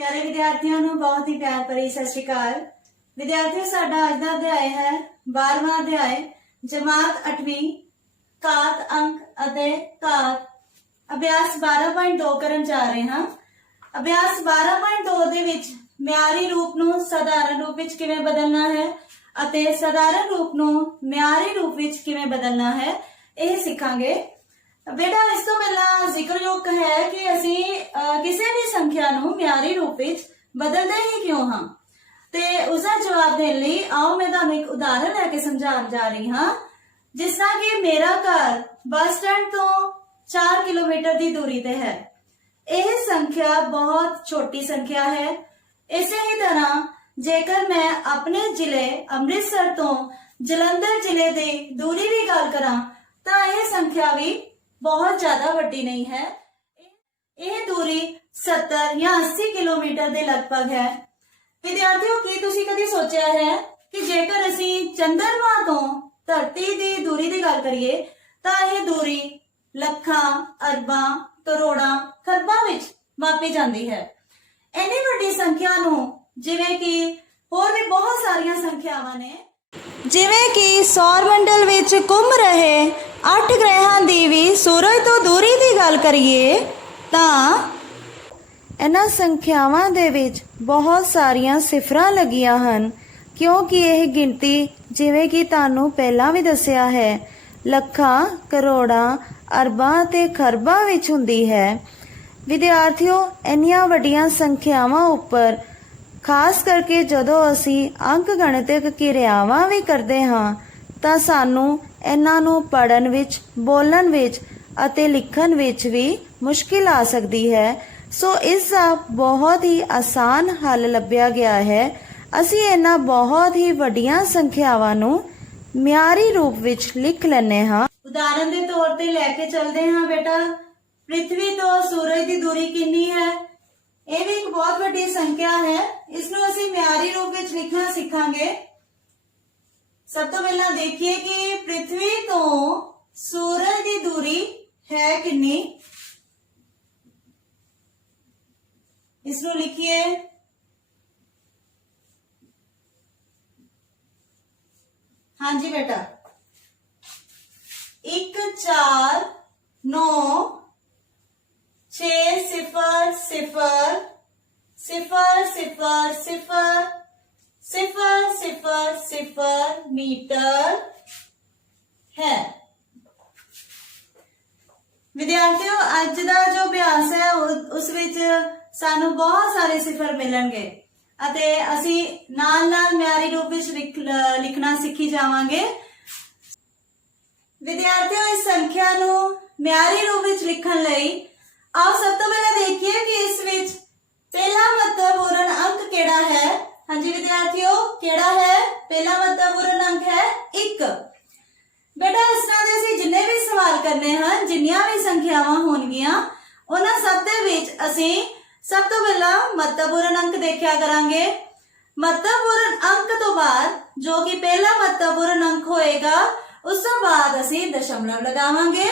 प्यारे विद्यार्थियों ਨੂੰ बहुत ही प्यार भरी सत श्री अकाल। विद्यार्थियों साडा अज दा अध्याय है 12वां अध्याय जमात 8वीं कात अंक अते कात। अभ्यास 12.2 करन जा रहे हां। अभ्यास 12.2 दे विच म्यारी रूप ਨੂੰ साधारण रूप विच किवें बदलना है अते साधारण रूप ਨੂੰ म्यारी रूप विच किवें बदलना है ਇਹ सिखांगे। बेटा इस तो पहला जिक्रयोग है कि असी किसी भी संख्या नूं म्यारी रूप विच बदलते ही क्यों हाँ ते उसका जवाब देने लई आओ मैं तुहानूं एक उदाहरण लैके समझाउण जा रही हाँ। जिस तरह कि मेरा घर बस स्टैंड तो 4 किलोमीटर की दूरी ते है। यह संख्या बहुत छोटी संख्या है। इसे ही तरह जेकर मैं अपने जिले अमृतसर तो जलंधर जिले की दूरी की गल करा तो यह संख्या भी बहुत ज्यादा वड्डी नहीं है। यह दूरी 70 या 80 किलोमीटर के लगभग है। विद्यार्थियों की तुसी कदी सोचा है कि जेकर असी चंद्रमा तो धरती की दूरी की गल करिए तो यह दूरी लखां अरबां करोड़ां खरबां विच मापी जाती है। इन्नी वड्डी संख्या नूं जिवें कि होर भी बहुत सारिया संख्यावां ने जिवें कि सौर मंडल विच घूम रहे 8 ग्रहां दी भी सूरज तो दूरी की गल करिए तां इन्हां संख्यावां दे विच बहुत सारिया सिफरां लगियां हन क्योंकि यह गिनती जिवें कि तुहानूं पहलां भी दस्सिया है लखां करोड़ां अरबां ते खरबां विच हुंदी है। विद्यार्थियों इन्नियां वड्डियां संख्यावां उपर खास करके जदों असी अंक गणितक किरियावां भी करते हाँ तां सानूं इन्हां नूं पढ़न विच बोलण विच अते लिखण विच भी मुश्किल आ सकती है। सो इसका बहुत ही आसान हल लभ्या गया है। असी इन्हां बहुत ही वड्डियां संख्यावां नूं म्यारी रूप विच लिख लैने हाँ। उदाहरण के तौर ते लैके चलते हाँ बेटा, पृथ्वी तो सूरज की दूरी कितनी है? यह भी एक बहुत वड्डी संख्या है। इसनूं असी म्यारी रूप विच लिखना सीखांगे। सब तो पहला देखिए कि पृथ्वी तो सूरज की दूरी है कितनी। इसनूं लिखिए हाँ जी बेटा 1 4 9 6 0 0 0 0 0 0 मीटर है। विद्यार्थियों अज का जो अभ्यास है उस विच सानू बहुत सारे सिफर मिलणगे अते असी नाल नाल म्यारी रूप विच लिखना सीखी जावांगे। विद्यार्थियों इस संख्या नू म्यारी रूप विच लिखण लई आओ सब तो पहला देखिए कि इस विच पहला महत्वपूर्ण अंक केड़ा है। हाँ जी विद्यार्थियों केड़ा है? पहला महत्वपूर्ण अंक है 1। बेटा इस तरह दे असीं जिन्ने भी सवाल करने हैं जिन्नियां भी संख्यावां होणगियां उन्हां सब दे विच असीं सब तो पहला महत्वपूर्ण अंक देखिया करांगे। महत्वपूर्ण अंक तो बाद जो कि पहला महत्वपूर्ण अंक होएगा उस तो बाद असीं दशमलव लगावांगे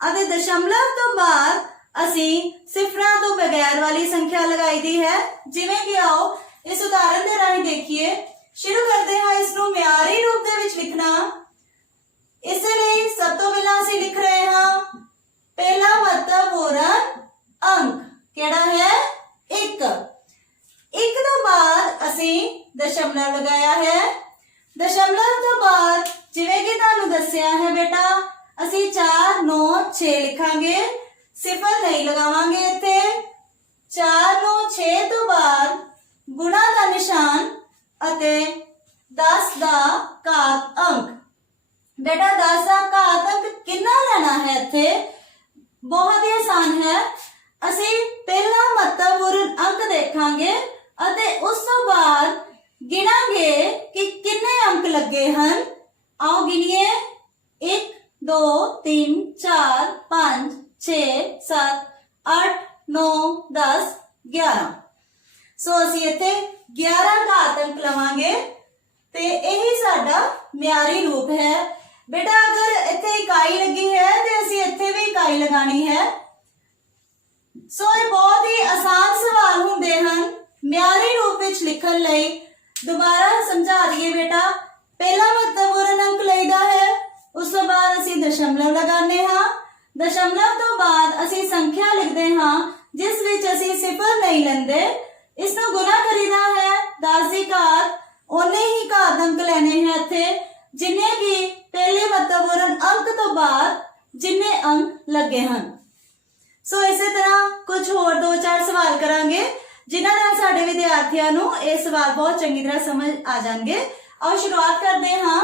अते दशमलव तो बाद असीं सिफरां तो बगैर वाली संख्या लगाई दी है। जिवें कि आओ इस उदाहरण दे राहीं देखिए। शुरू करते हैं इसनूं म्यारी रूप दे विच लिखना। इसलिए सब तो पहला असीं लिख रहे हां पहला महत्वपूर्ण अंक केड़ा है 1। 1 तो बाद असीं दशमलव लगाया है। दशमलव तो बाद जिवें कि तुहानूं दस्सिया है बेटा असीं 4 9 6 लिखांगे, सिफर नहीं लगावांगे। इत्थे 4 9 6 तो बाद गुणा का निशान अते 10 का घात अंक। बेटा 10 का घात अंक कितना लेना है? इत्थे बहुत ही आसान है। असी पहला महत्वपूर्ण अंक देखांगे अते उस तो बाद गिनांगे कि कितने अंक लगे हन। आओ गिनिए 1 2 3 4 5 6 7 8 9 10 11। सो असी इत्थे 11 घात अंक लवांगे ते यही साडा म्यारी रूप है। बेटा अगर इत्थे इकाई लगी है ते असी इत्थे भी इकाई लगानी है। सो ये बहुत ही आसान सवाल हुंदे हन लिखण लई दोबारा समझा दिए बेटा। पहला महत्वपूर्ण अंक लईदा है, उस तो बाद असीं दशमलव लगाने हाँ। दशमलव तो बाद असीं संख्या लिखते हाँ जिस विच असीं सिफर नहीं लेंदे। इसनूं गुना करीदा है 10 की घात ओने ही घात अंक लेने हैं इत्थे जिन्ने की पहले महत्वपूर्ण अंक तो बाद जिन्ने अंक लगे हैं। सो इसे तरह कुछ होर 2-4 सवाल करांगे जिन्हां नाल साडे विद्यार्थियों नूं ये सवाल बहुत चंगी तरह समझ आ जाएंगे। आओ शुरुआत करते हाँ।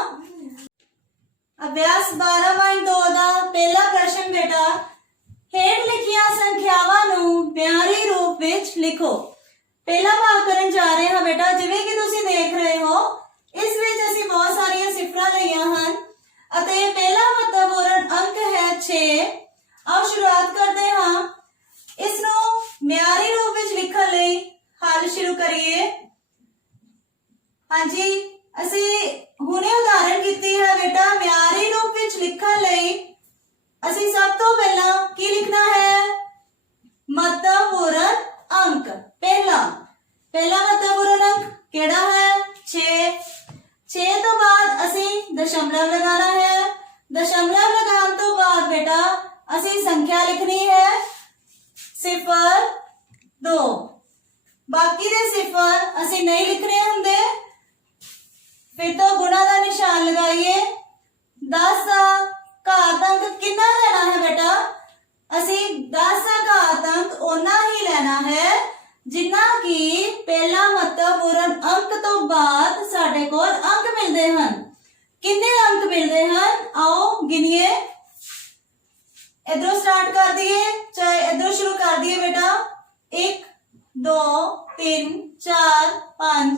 अभ्यास 12.2 दा पहला प्रश्न बेटा, हेठ लिखियां संख्यावां नूं बियारी रूप विच लिखो। पहला भाग करन जा रहे हैं बेटा। जिवें कि तुसीं देख रहे हो इस विच असीं बहुत सारियां सिफरां लईआं हन अते पहला महत्वपूर्ण अंक है 6। आओ शुरुआत करते हाँ। इसनूं म्यारी रूप विच लिखण लई हल शुरू करिए। हाँ जी, असीं हुणे उदाहरण कीती है बेटा। म्यारी रूप विच लिखण लई असीं सब तो पहला की लिखना है? महत्वपूर्ण अंक। पहला महत्वपूर्ण अंक केड़ा है? 6 तो बाद असीं दशमलव लगाना है। दशमलव लगाने तो बाद बेटा असीं संख्या लिखनी है 0-2। बाकी दे सिफर असीं नहीं लिखने हुंदे। फिर तो गुणा का निशान लगाइए। 10 का घात अंक कितना लेना है बेटा? असीं 10 का घात अंक ओना ही लेना है जिन्ना की पहला महत्वपूर्ण अंक तो बाद साडे कोल अंक मिलते हैं। कितने अंक मिलते हैं? आओ गिनिए। इधरों स्टार्ट कर दिए, चाहे इधरों शुरू कर दिए बेटा। 1 2 3 4 5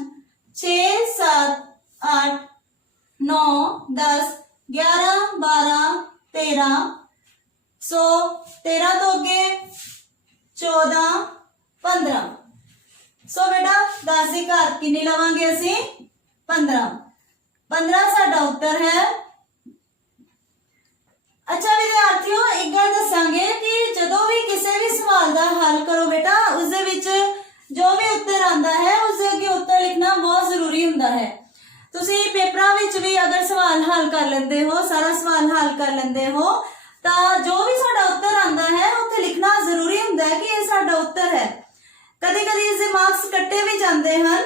6 7 8 9 10 11 12 13 13 तो अगे 14 15। सो बेटा 10 की घात कितनी लवांगे असी? 15 साडा उत्तर है। अच्छा विद्यार्थियों, एक गल दसांगे कि जदों भी किसी भी सवाल का हल करो बेटा उस दे विच जो भी उत्तर आंदा है उसके अगे उत्तर लिखना बहुत जरूरी हुंदा है। तुसीं पेपरां विच भी अगर सवाल हल कर लेंदे हो, सारा सवाल हल कर लेंदे हो, तां जो भी साडा उत्तर आंदा है उत्थे लिखना जरूरी हुंदा है कि ये साडा उत्तर है। कदी कदी इसके मार्क्स कट्टे भी जाते हैं।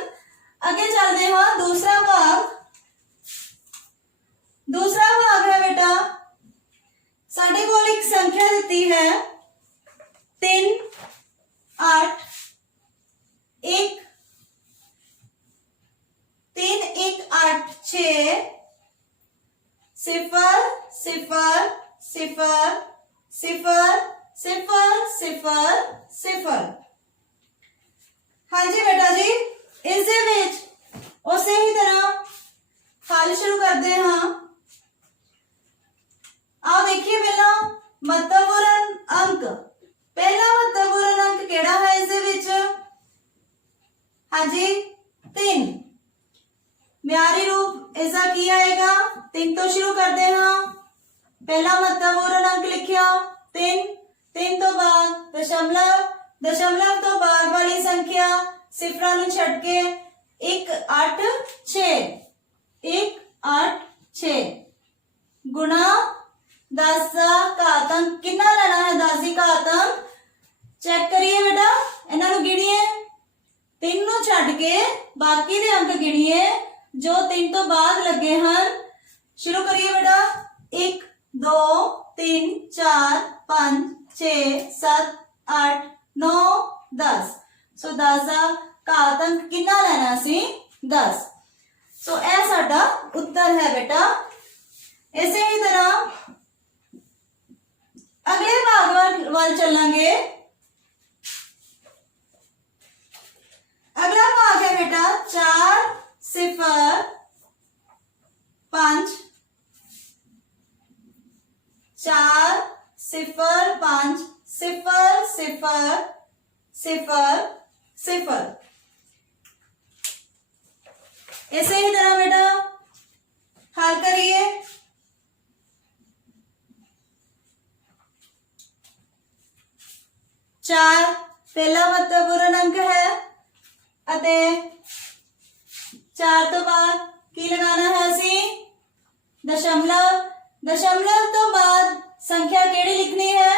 अगे चलते हैं दूसरा भाग। दूसरा भाग है बेटा, साडे कोल एक संख्या दी है 3 8 1 3 1 8 6 0 0 0 0 0 0। हाँ जी बेटा जी, इस दे विच उसे ही तरह हल शुरू करते हैं। आओ देखिए पहला महत्वपूर्ण अंक। पहला महत्वपूर्ण अंक केड़ा है इस दे विच? हाँ जी 3। म्यारी रूप इसका की आएगा? 3 तो शुरू करते हैं। पहला महत्वपूर्ण अंक लिखिया 3 तो बाद दशमलव तो बाद वाली संख्या सिफरां नूं छड्ड के 1 8 6 गुणा 10 का घात अंक कितना लेना है? 10 की घात अंक चेक करिए बेटा, इन्हां नूं गिणिए। 3 नूं छड्ड के बाकी दे अंक गिणिए जो 3 तो बाद लगे हैं। शुरू करिए बेटा। 1 2 3 4 5 6 7 8 9 10। सो 10 का घात अंक कितना लेना सी? 10। सो यह साडा उत्तर है बेटा। इसे ही तरह अगले भाग वाल चलांगे। अगला भाग है बेटा 4 0 5 4 0 5 0 0 0 0। ऐसे ही तरह बेटा हल करिए। 4 पहला महत्वपूर्ण अंक है अते 4 तो बाद की लगाना है असी दशमलव। दशमलव तो बाद संख्या केड़ी लिखनी है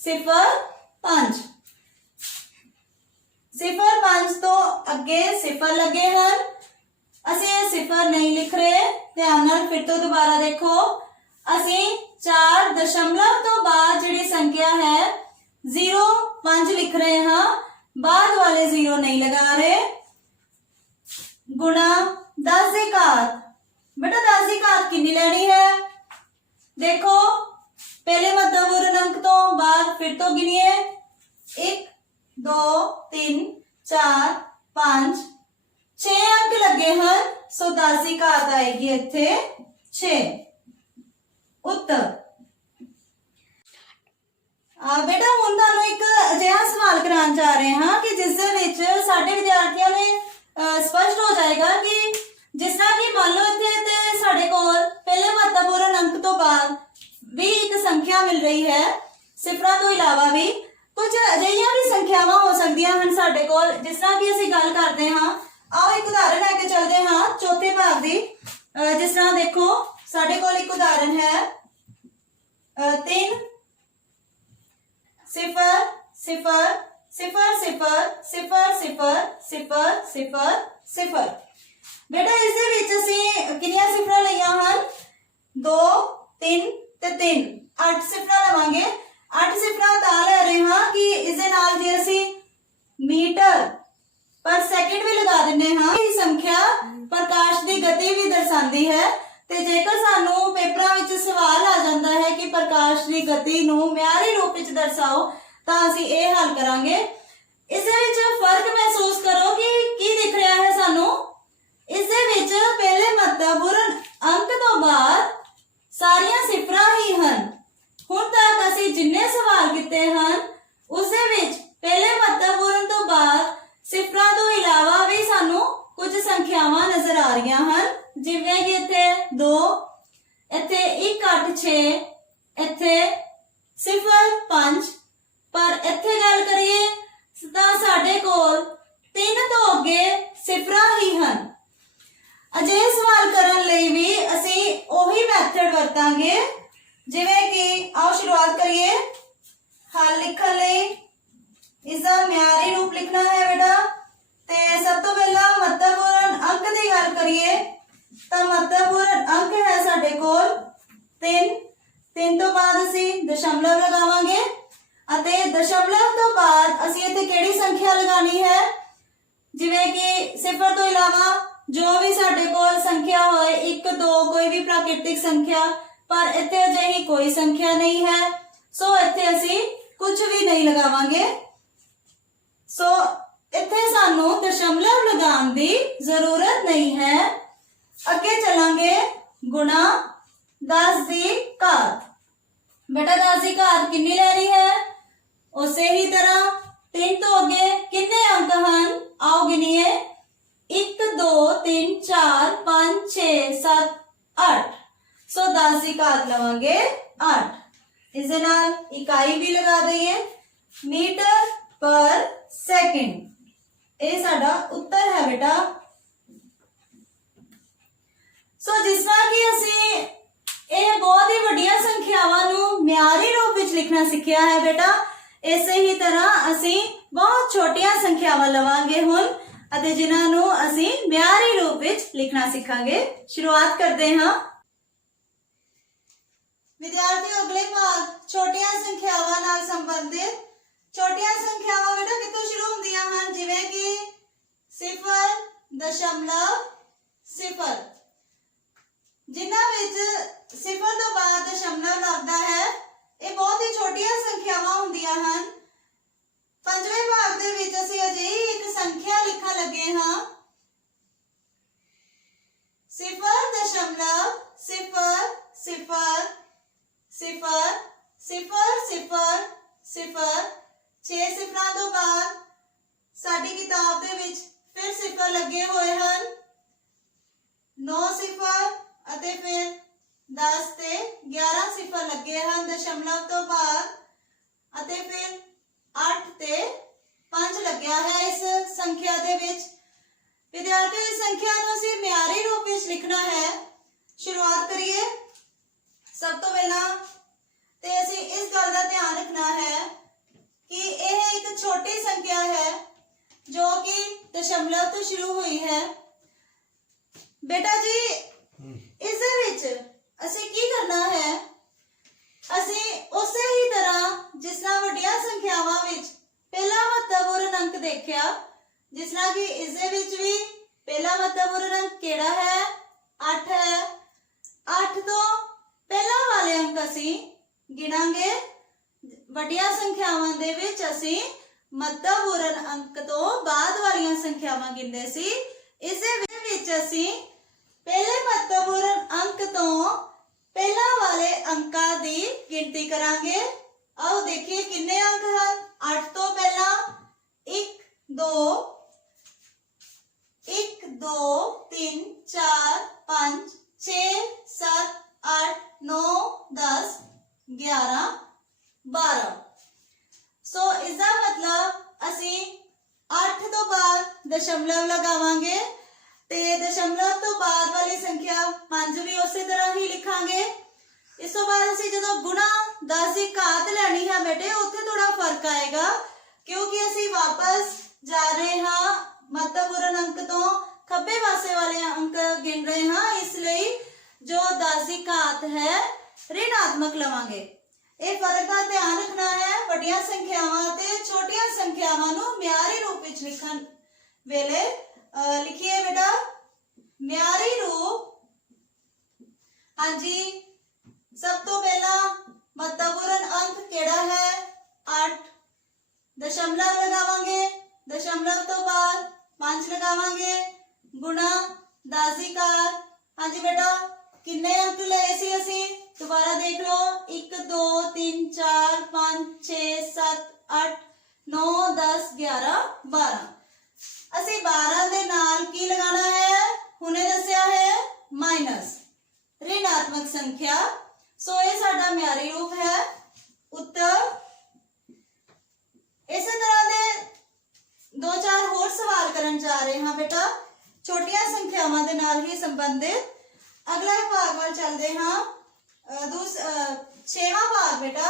0.5। 0.5 तो अगे 0 लगे हैं, असी 0 नहीं लिख रहे। ध्यान नाल फिर तो दोबारा देखो, असी 4 दशमलव तो बाद जिहड़ी संख्या है 0.5 लिख रहे हैं, बाद वाले 0 नहीं लगा रहे। गुणा 10 की घात। बेटा 10 की घात कितनी लेनी है, देखो पहले महत्वपूर्ण अंक तो बाद फिर तो गिनिए 1 2 3 4 5 6 अंक लगे हैं, सो 10 की घात आएगी इत्थे 6। उत्तर बेटा हुण तुहानूं एक अजिहा सवाल कराउण जा रहे हैं कि जिस दे विच साडे विद्यार्थियों ने स्पष्ट हो जाएगा कि जिस तरह की मान लो इत्थे ते साडे कोल पहले महत्वपूर्ण अंक तो बाद भी एक संख्या मिल रही है, सिफरां तो इलावा भी कुछ अजिहियां भी संख्यावां हो सकदियां हन साडे कोल, जिस तरह की असीं गल करदे हां। आओ एक उदाहरण लैके चलदे हां चौथे भाग दी। जिस तरह देखो साडे कोल एक उदाहरण है 3 0 0 0 0 0 0 0 0। बेटा इस दे विच असीं कितनियां सिफरां लईआं हन 2 3 ते 3 8 सिफरां लवांगे। 8 सिफरां तां ले रहे हां कि इस दे नाल जे असीं मीटर पर सेकंड भी लगा दिंदे हां, ये संख्या प्रकाश की गति भी दर्शाती है। ते जेकर सानू पेपरां विच सवाल आ जाता है कि प्रकाश की गति नूं म्यारी रूप विच दर्शाओ तां असीं इह हल करांगे। इस दे विच फर्क महसूस करो कि की दिख रहा है सानू, इस दे विच पहले महत्वपूर्ण अंक तो बाद सारियां सिफरां ही हन। हुण तक असीं जिन्ने सवाल कीते हन उस दे विच पहले महत्वपूर्ण तो बाद सिफरां तो इलावा भी सानू कुछ संख्यावां नजर आ रही हन, जिवें कि इत्थे 2 इत्थे 1 8 6 इत्थे 0 5। पर इत्थे गल करिए तां साडे कोल 3 तो अगे सिफरां ही हन। अजिहे सवाल करन लई भी असीं ओही मैथड वरतांगे जिवें कि आओ शुरुआत करिए हल लिखण लई। इसका म्यारी रूप लिखना है बेटा, ते सब तो पहला महत्वपूर्ण अंक की गल करिए तो महत्वपूर्ण अंक है साडे कोल 3। 3 तो बाद असीं दशमलव लगावांगे अते दशमलव तो बाद असीं इत्थे किहड़ी संख्या लगानी है, जिवें कि 0 तो इलावा जो भी साडे कोल संख्या होए 1 2 कोई भी प्राकृतिक संख्या, पर इत्थे अजिही कोई संख्या नहीं है, सो इत्थे असीं कुछ भी नहीं लगावांगे। सो इत्थे सानू दशमलव लगाने की जरूरत नहीं है। अगे चलांगे गुणा 10 की घात। बेटा 10 की घात कितनी लेनी है, उसे ही तरह 3 तो अगे कितने अंक हन, आओ गिनिए 1 2 3 4 5 6 7 8। सो 10 की घात लवांगे 8। इस दे नाल इकाई भी लगा दईए मीटर पर सेकंड। ये साडा उत्तर है बेटा। सो जिस तरह की असीं ये बहुत ही वड्डियां संख्यावां नूं म्यारी रूप विच लिखना सीखिया है बेटा, इसे ही तरह असीं बहुत छोटियां संख्यावां लवांगे हुण अते जिन्हां नूं असीं म्यारी रूप विच लिखना सीखांगे। शुरुआत करते हां। विद्यार्थियों अगले भाग छोटियां संख्यावां नाल संबंधित। छोटियां संख्यावां बेटा कितों शुरू होंदियां हन, जिवें कि 0 दशमलव 0, जिन्हां विच 0 तो बाद दशमलव लगदा है, ये बहुत ही छोटियां संख्यावां होंदियां हन। पंजवें भाग दे विच असीं अजिही एक संख्या लिखण लगे हां 0.000 0.000 6 सिफरां तो बाद साडी किताब दे विच फिर सिफर लगे हुए हैं 9 सिफर अते फिर 10 ते 11 सिफर लगे हैं दशमलव तो बाद अते फिर 8 ते 5 लग्या है इस संख्या दे विच। विद्यार्थियों इस संख्या को ਅਸੀਂ ਮਿਆਰੀ ਰੂਪ ਵਿੱਚ ਲਿਖਣਾ ਹੈ। शुरुआत करिए। सब तो पहला ਤੇ ਅਸੀਂ ਇਸ ਗੱਲ ਦਾ ਧਿਆਨ ਰੱਖਣਾ ਹੈ कि यह एक छोटी संख्या है जो कि दशमलव तो शुरू हुई है। बेटा जी इस दे विच ਅਸੀਂ ਕੀ ਕਰਨਾ ਹੈ, ਅਸੀਂ ਉਸੇ ਹੀ ਤਰ੍ਹਾਂ ਜਿਸ ਤਰ੍ਹਾਂ ਵੱਡੀਆਂ ਸੰਖਿਆਵਾਂ ਵਿੱਚ ਪਹਿਲਾ ਮਹੱਤਵਪੂਰਨ ਅੰਕ ਦੇਖਿਆ, ਜਿਸ ਤਰ੍ਹਾਂ ਕਿ ਇਸ ਦੇ ਵਿੱਚ ਵੀ ਪਹਿਲਾ ਮਹੱਤਵਪੂਰਨ ਅੰਕ ਕਿਹੜਾ ਹੈ, 8 ਹੈ। 8 ਤੋਂ ਪਹਿਲਾਂ ਵਾਲੇ ਅੰਕ ਅਸੀਂ ਗਿਣਾਂਗੇ। ਵੱਡੀਆਂ ਸੰਖਿਆਵਾਂ ਦੇ ਵਿੱਚ ਅਸੀਂ ਮਹੱਤਵਪੂਰਨ ਅੰਕ ਤੋਂ ਬਾਅਦ ਵਾਲੀਆਂ ਸੰਖਿਆਵਾਂ ਗਿਣਦੇ ਸੀ। ਇਸ ਦੇ ਵਿੱਚ ਅਸੀਂ ਪਹਿਲੇ ਮਹੱਤਵਪੂਰਨ ਅੰਕ ਤੋਂ ਪਹਿਲਾਂ ਵਾਲੇ ਅੰਕਾਂ ਦੀ ਗਿਣਤੀ ਕਰਾਂਗੇ। आओ देखिए कितने अंक हैं। 8 तो पहला 1 2 3 4 5 6 7 8 9 10 11 12। सो इसका मतलब ਅਸੀਂ 8 ਤੋਂ ਬਾਅਦ ਦਸ਼ਮਲਵ ਲਗਾਵਾਂਗੇ ਤੇ ਦਸ਼ਮਲਵ ਤੋਂ ਬਾਅਦ ਵਾਲੀ ਸੰਖਿਆ 5 ਵੀ ਉਸੇ ਤਰ੍ਹਾਂ ਹੀ ਲਿਖਾਂਗੇ। ਇਸ ਤੋਂ ਬਾਅਦ ਅਸੀਂ ਜਦੋਂ ਗੁਣਾ 10 ਦੀ ਘਾਤ ਲੈਣੀ ਹੈ ਬੇਟੇ, ਉੱਥੇ ਥੋੜਾ ਫਰਕ ਆਏਗਾ ਕਿਉਂਕਿ ਅਸੀਂ ਵਾਪਸ ਜਾ ਰਹੇ ਹਾਂ ਮਹੱਤਵਪੂਰਨ ਅੰਕ ਤੋਂ ਖੱਬੇ ਪਾਸੇ ਵਾਲੇ ਅੰਕ ਗਿਣ ਰਹੇ ਹਾਂ, ਇਸ ਲਈ ਜੋ 10 ਦੀ ਘਾਤ ਹੈ ऋणात्मक ਲਵਾਂਗੇ। ਇਹ ਫਰਕ ਦਾ ਧਿਆਨ ਰੱਖਣਾ ਹੈ। ਵੱਡੀਆਂ ਸੰਖਿਆਵਾਂ ਤੇ ਛੋਟੀਆਂ ਸੰਖਿਆਵਾਂ ਨੂੰ ਮਿਆਰੀ ਰੂਪ ਵਿੱਚ ਲਿਖਣ ਵੇਲੇ ਲਿਖੀਏ बेटा ਮਿਆਰੀ ਰੂਪ। हाँ जी, सब तो पहला महत्वपूर्ण अंक केड़ा है 8। दशमलव लगावांगे, दशमलव तो बाद 5 लगावांगे, गुणा 10 ਦੀ ਘਾਤ। हाँ जी बेटा किन्ने अंक लए सी असी, दोबारा देख लो 1 2 3 4 5 6 7 8 9 10 11 12। ਅਸੀਂ 12 ਦੇ ਨਾਲ ਕੀ ਲਗਾਣਾ ਹੈ, ਹੁਣੇ ਦੱਸਿਆ ਹੈ ਮਾਈਨਸ ऋणात्मक संख्या। सो ये साडा म्यारी रूप है उत्तर। इस तरह दे 2-4 होर सवाल करन जा रहे हैं बेटा, छोटियां संख्यावां दे नाल ही संबंधित। अगला भाग वाल चलदे हां। 6वां भाग बेटा,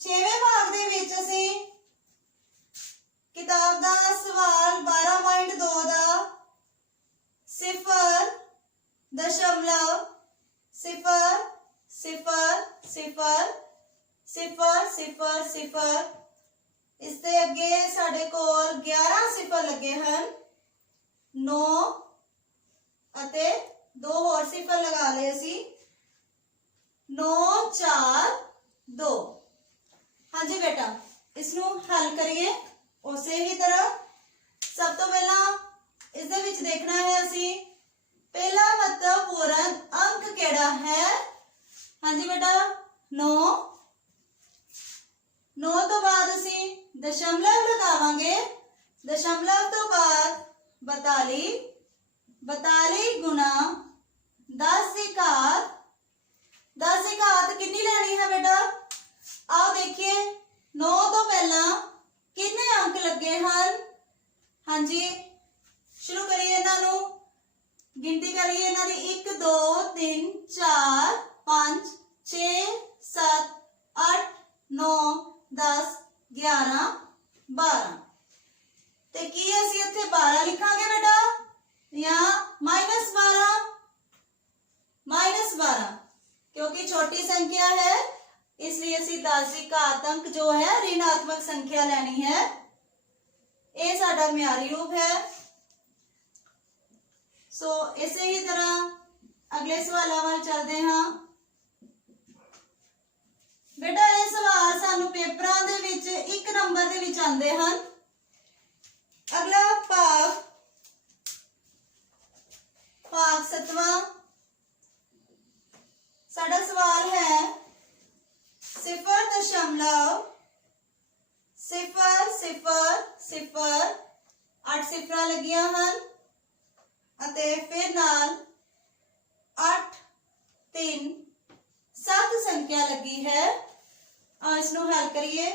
6वें भाग दे विच असीं किताब दा सवाल 12.2 दा 0 दशमलव 0 0 0 0 0 0 इसके अगे साडे कोल 11 सिफर लगे हैं। 9 अते 2 और सिफर लगा ले असी 9 4 2। हाँ जी बेटा इसनू हल करिए उसे ही तरह। सब तो पहला इस दे विच देखना है असी पहला महत्वपूर्ण अंक केड़ा है। हाँ जी बेटा 9। 9 तो बाद असी दशमलव लगावांगे, दशमलव तो बाद 42। 42 गुना 10 ਦੀ ਘਾਤ। 10 ਦੀ ਘਾਤ कितनी लेनी है बेटा, आओ देखिए 9 तो पहला कितने अंक लगे हैं। हाँ जी शुरू करिए इन्हों गिनती करिए इन्हों की 1 2 3 4 5 6 7 8 9 10 11 12। ते की असी इत्थे 12 लिखांगे बेटा या -12? -12 क्योंकि छोटी संख्या है इसलिए असी 10 की घात अंक जो है ऋणात्मक संख्या लेनी है। ये साडा म्यारी रूप है। सो इसे ही तरह अगले सवालों वाल चलते हाँ। बेटा ये सवाल सानू पेपरां दे विच 1 नंबर दे विच आंदे हन। अगला भाग 7वां साडा सवाल है 0.0 0 0 0 8 सिफर लगियां हन अते फिर नाल 8 3 7 संख्या लगी है। इसनू हल करिए।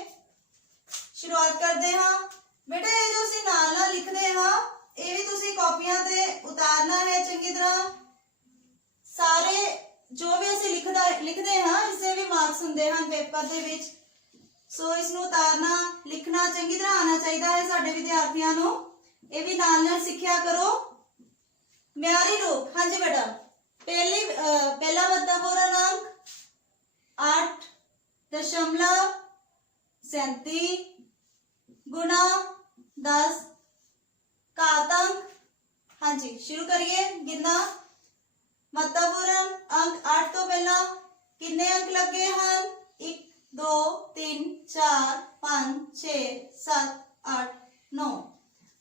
शुरुआत करते हाँ बेटा ये जो असीं नाल नाल लिखते हाँ लिखते हाँ इससे भी मार्क्स होंगे हैं पेपर के विच। सो इसनूं उतारना लिखना चंगी तरह आना चाहिए है साडे विद्यार्थियों नूं। ये भी नाल नाल सिक्ख्या करो। म्यारी रूप, हाँ जी बेटा, पहला महत्वपूर्ण अंक 8.37 गुना 10 घात अंक। हाँ जी शुरू करिए गिनना। महत्वपूर्ण अंक 8 तो पहला कितने अंक लगे हैं? 1 2 3 4 5 6 7 8 9।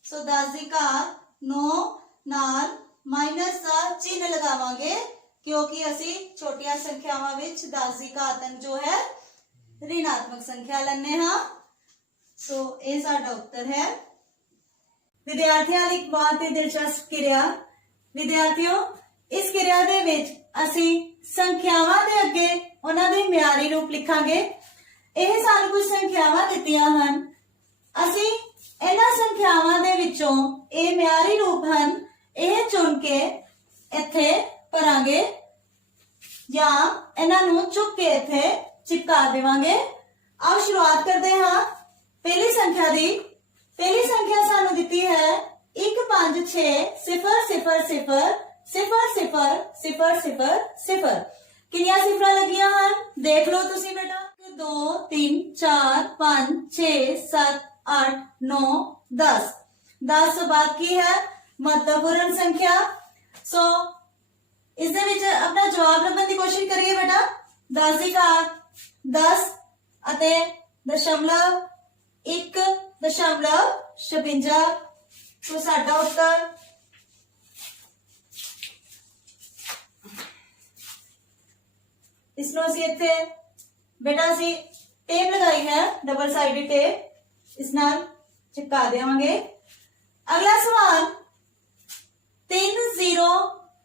सो 10 की घात 9 नाल माइनस का चिन्ह लगावांगे क्योंकि असी छोटिया संख्यावां विच 10 की घात अंक जो है ऋणात्मक संख्या लैने हाँ। सो ये साडा उत्तर है। विद्यार्थियों लई एक बहुत ही दिलचस्प क्रिया। विद्यार्थियों इस क्रिया दे विच असी संख्यावां दे अगे उन्हां दे म्यारी रूप लिखांगे। ਇਹ ਸਾਨੂੰ कुछ संख्यावां दित्तियां हन। असी इन्हां संख्यावां दे विचों ਇਹ म्यारी रूप हन ਇਹ चुन के इत्थे भरांगे या इन्हां नूं चुक के इत्थे चिपका देवांगे। आओ शुरुआत करते हाँ पहली संख्या दी। पहली संख्या सानू दिती है 1 5 6 0 0 0 0 0 0 0। कितनियां सिफर लगियां हैं देख लो तुसी बेटा। 2 3 4 5 6 7 8 9 10। 10 बाद की है महत्वपूर्ण संख्या। सो इस दे विच अपना जवाब लभन की कोशिश करिए बेटा। 10 की घात 10 अते दशमलव 1.56। तो साडा उत्तर इसनो असी इत्थे बेटा असी टेप लगाई है डबल साइडेड टेप इस नाल चिपका देवांगे। अगला सवाल 3 0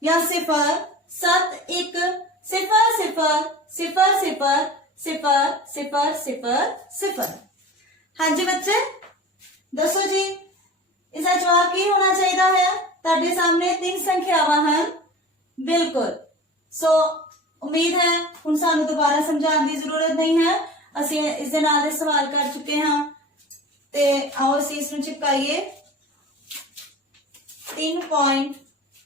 या 0 7 1 0 0 0 0 0 0 0। हाँ जी बच्चे दसो जी इसका जवाब की होना चाहिए है? ताड़े सामने 3 संख्यावां हैं बिल्कुल। सो उम्मीद है हुण सानू दोबारा समझाने की जरूरत नहीं है। असी इस दे नाल दे सवाल कर चुके हाँ ते आओ असी इसनूं चिपकाइए। 3 पॉइंट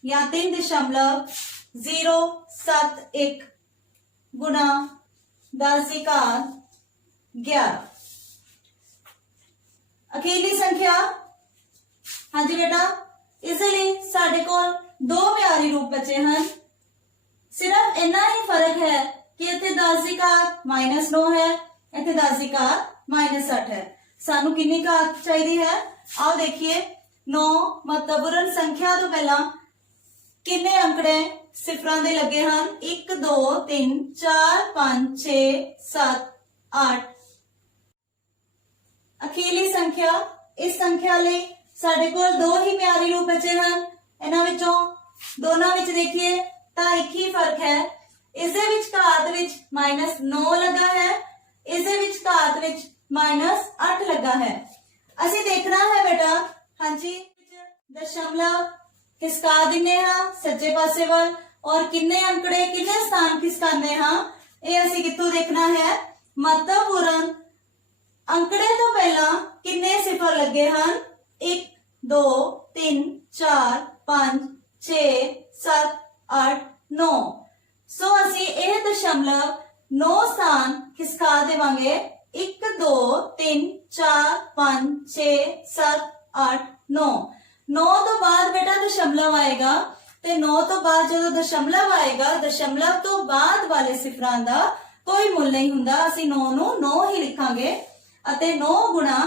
या 3.071 गुना 10 की घात 11। अखीरली संख्या हाँ जी बेटा इसलिए साडे कोल 2 म्यारी रूप बचे हैं। सिर्फ इतना ही फर्क है कि इत्थे 10 की घात -9 है, इत्थे 10 की घात -8 है। सानू कितनी घात चाहिए है? आओ देखिए 9 महत्वपूर्ण संख्या तो पहला कितने अंकड़े सिफरां दे लगे हैं? 1 2 3 4 5 6 7 8। अखीरली संख्या इस संख्या लिए साडे कोल 2 ही म्यारी रूप बचे हैं। इन्हां विचों दोनों विच देखिए तां एक ही फर्क है। इस दे विच घात विच -9 लगा है, इस दे विच घात विच -8 लगा है। असी देखना है बेटा हाँ जी दशमलव खिसका दिने हाँ सज्जे पासे वाल और किन्ने अंकड़े किन्ने स्थान खिसकाने हाँ ये असी कित्थों देखना है? महत्वपूर्ण अंकड़े तो पहला किन्ने सिफर लगे हैं? 1 2 3 4 5 6 7 8 9। सो असी यह दशमलव 9 स्थान खिसका देवांगे। 1 2 3 4 5 6 7 8 9। 9 तो बाद बेटा दशमलव आएगा ते 9 तो बाद जो दशमलव आएगा दशमलव तो बाद वाले सिफरां दा कोई मुल नहीं हुंदा। असी 9 नूं 9 ही लिखांगे अते 9 गुणा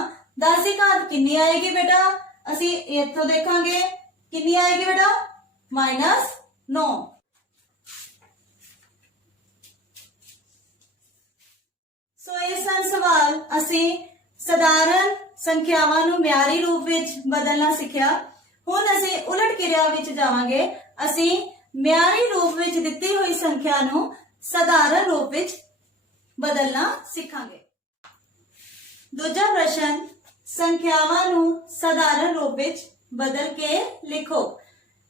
10 की घात कितनी आएगी बेटा? असी इत्थों देखांगे कितनी आएगी बेटा? -9। सो ये सन सवाल असी साधारण संख्यावां नूं म्यारी रूप विच बदलना सीखिया। हुण असी उलट क्रिया विच जावांगे। असी म्यारी रूप विच दित्ती हुई संख्या नूं साधारण रूप विच बदलना सीखांगे। दूजा प्रश्न संख्यावां नूं साधारण रूप विच बदल के लिखो।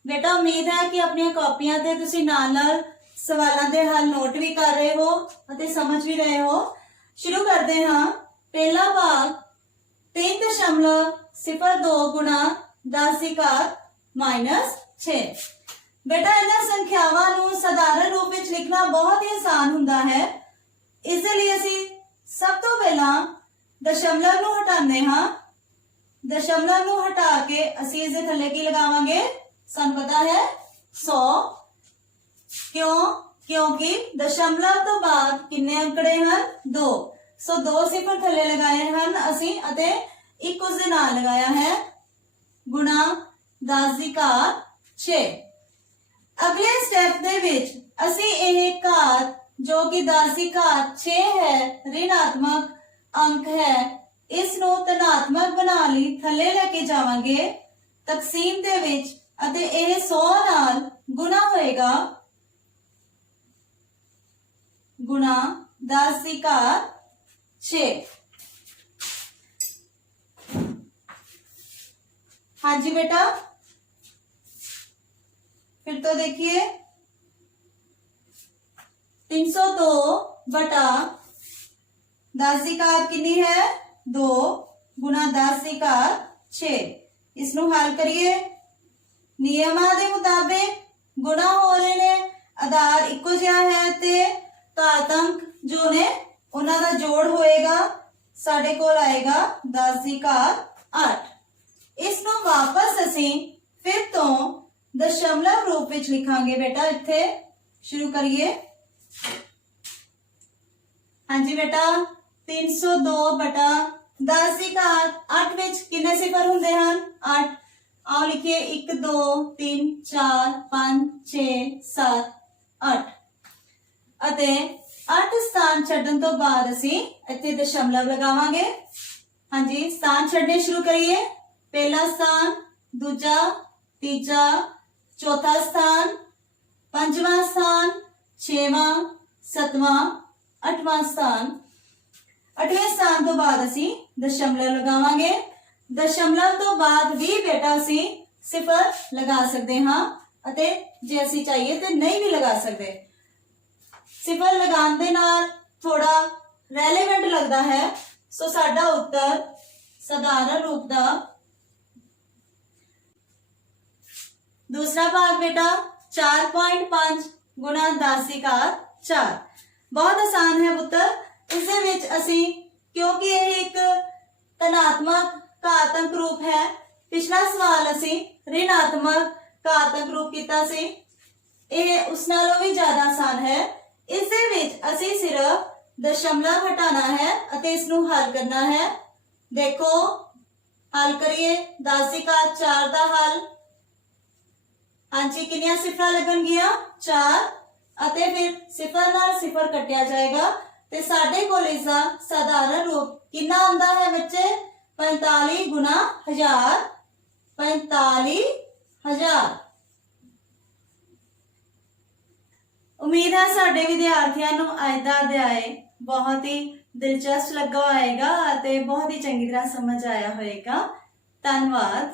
बेटा उम्मीद है कि अपनी कॉपियां ते तुसी नाल नाल ਸਵਾਲਾਂ ਦੇ ਹੱਲ ਨੋਟ ਵੀ ਕਰ ਰਹੇ ਹੋ ਅਤੇ ਸਮਝ ਵੀ ਰਹੇ ਹੋ। ਸ਼ੁਰੂ ਕਰਦੇ ਹਾਂ। ਪਹਿਲਾ ਭਾਗ 3.02 ਗੁਣਾ 10 ਦੀ ਘਾਤ -6। बेटा इन्हां संख्यावां नूं साधारण रूप विच लिखना बहुत ही आसान हुंदा है। इस लिए असीं सब तो पहला दशमलव नूं हटाने हां। दशमलव नूं हटा के असीं इस दे थल्ले की लगावांगे, सानूं पता है 100। क्यों? क्योंकि दशमलव तो बाद किन्ने अंकड़े हन? 2। सो 2 सिफर थल्ले लगाए हन असीं अते एक उस दे नाल लगाया है गुणा 10 दी घात 6। अगले स्टेप दे विच असी यह घात जो कि 10 की घात 6 है, ऋणात्मक अंक है, इस नूं धनात्मक बना लई थल्ले लेके जावांगे तकसीम दे विच अते यह 100 नाल गुणा होएगा गुणा 10 की घात 6। हाँ जी बेटा, फिर तो देखिए 302 बटा 10 की घात कितनी है? 2 गुणा 10 की घात 6। इसनू हल करिए। नियमां दे मुताबिक गुणा हो रहे ने, आधार इक्को जिहा है ते घात अंक जो ने उन्हां दा जोड़ होएगा। साडे कोल आएगा 10 की घात 8। इसनू वापस असीं फिर तो दशमलव रूप विच लिखांगे बेटा। इत्थे शुरू करिए। हाँ जी बेटा, 302 बटा 10 की घात 8 विच किन्ने सिफर हुंदे हन? 8। आओ लिखिए 1 2 3 4 5 6 7 8 अते 8 स्थान छड्डण तो बाद असीं इत्थे दशमलव लगावांगे। हाँ जी, स्थान छड्डने शुरू करिए। पहला स्थान, दूजा, तीजा, चौथा स्थान, पंजवां स्थान, 6वां, 7वां, 8वां स्थान। 8वें स्थान तो बाद असीं दशमलव लगावांगे। दशमलव तो बाद भी बेटा असीं सिफर लगा सकते हाँ अते जे असीं चाहिए तो नहीं भी लगा सकते। सिफर लगाने दे नाल थोड़ा रेलेवेंट लगता है। सो साडा उत्तर साधारण रूप दा दूसरा भाग बेटा 4.5 गुणा 10 की घात 4। बहुत आसान है पुत्र। इस विच असी क्योंकि यह एक धनात्मक घातक रूप है, पिछला सवाल असी ऋणात्मक घातक रूप कीता सी, यह उस नालों भी ज्यादा आसान है। इस विच असी सिर्फ दशमलव हटाना है अते इसनू हल करना है। देखो हल करिए। 10 की घात 4 दा हल। हाँ जी, कितनियां सिफर लगनगियां? 4 अते फिर सिफर नाल सिफर कटिया जाएगा ते साडे कोल इसदा साधारण रूप कितना आंदा है बच्चे? 45 गुणा 1000। 45,000। उम्मीद है साडे विद्यार्थियों नूं अज दा अध्याय बहुत ही दिलचस्प लगा होएगा अते बहुत ही चंगी तरह समझ आया होएगा। धन्यवाद।